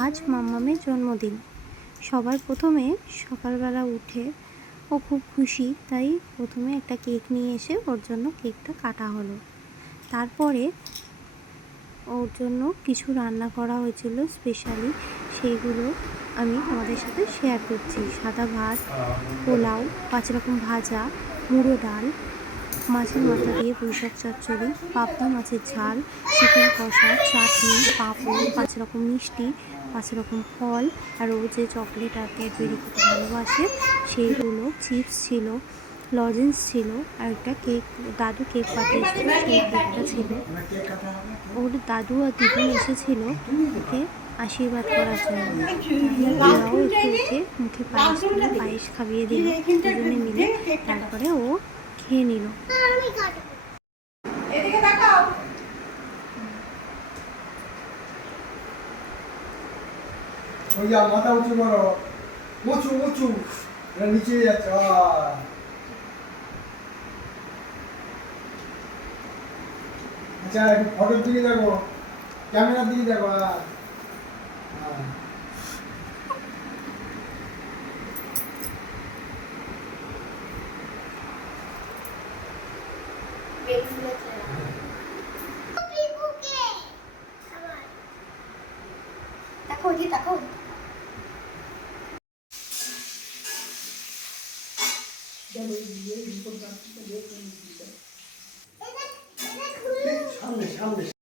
আজ মাম্মামের জন্মদিন। সবার প্রথমে সকালবেলা উঠে ও খুব খুশি, তাই প্রথমে একটা কেক নিয়ে এসে ওর জন্য কেকটা কাটা হলো। তারপরে ওর জন্য কিছু রান্না করা হয়েছিল স্পেশালি, সেইগুলো আমি তোমাদের সাথে শেয়ার করছি। সাদা ভাত, পোলাও, 5 রকম ভাজা, মুড়ো ডাল, মাছের মাথা দিয়ে পুঁইশাক চচ্চড়ি, পাবদা মাছের ঝাল, চিকেন কষা, চাটনি, পাঁপড়, 5 রকম মিষ্টি, 5 রকম ফল, আর ও যে চকলেট আর ক্যাডবেরি খেতে ভালোবাসে সেইগুলো, চিপস ছিল, লজেন্স ছিল, আর একটা কেক দাদু কেক পাঠিয়েছিল, সেই কেকটা ছিল। ওর দাদু আর দিদুন এসেছিল ওকে আশীর্বাদ করার জন্য। তাই ওরাও একটু ওকে মুখে পায়েস তুলে পায়েস খাইয়ে দিল দুজনে মিলে। তারপরে ও খেয়ে নিল। ওই যা মাথা উঁচু করো, উঁচু উঁচু, নিচে যাচ্ছে। আচ্ছা একটু ফটোর দিকে দেখো, ক্যামেরার দিকে দেখো। দেখো ওই দেখো সামনে সামনে